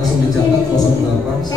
Langsung dicatat 08.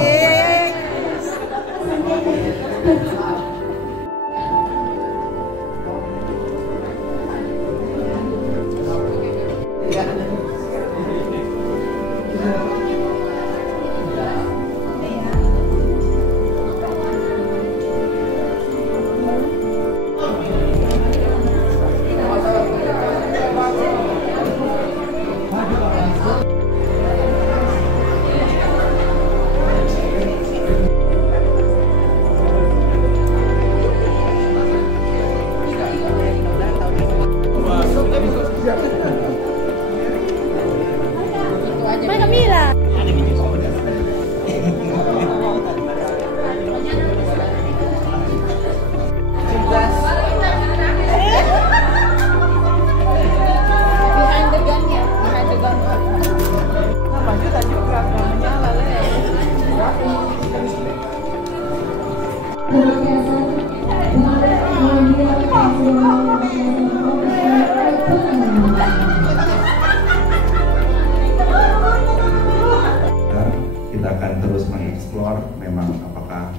Kita akan terus mengeksplor memang apakah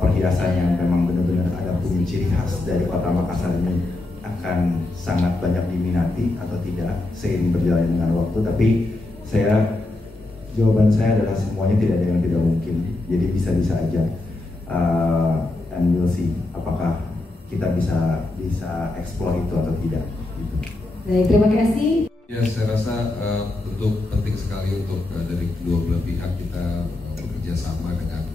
perhiasan yang memang benar-benar ada punya ciri khas dari Kota Makassar ini akan sangat banyak diminati atau tidak seiring berjalan dengan waktu. Tapi jawaban saya adalah semuanya tidak ada yang tidak mungkin. Jadi bisa-bisa aja. And we'll see apakah kita bisa explore itu atau tidak. Gitu. Baik, terima kasih. Ya, saya rasa tentu penting sekali untuk dari kedua belah pihak kita bekerja sama dengan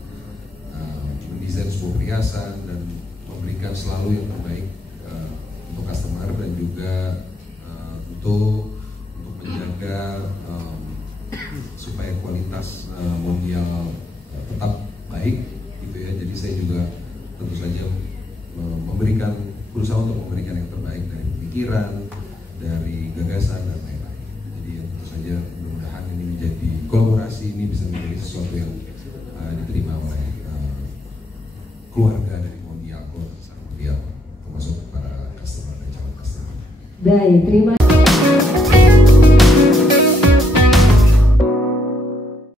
mendesain sebuah perhiasan dan memberikan selalu yang terbaik untuk customer dan juga untuk menjaga supaya kualitas mondial tetap baik gitu ya. Jadi saya juga tentu saja berusaha untuk memberikan yang terbaik dari pemikiran, dari gagasan dan lain-lain. Jadi tentu saja mudah-mudahan ini menjadi kolaborasi, ini bisa menjadi sesuatu yang diterima oleh keluarga dari mondial, keluarga besar mondial, termasuk para customer dan calon customer. Baik, terima kasih.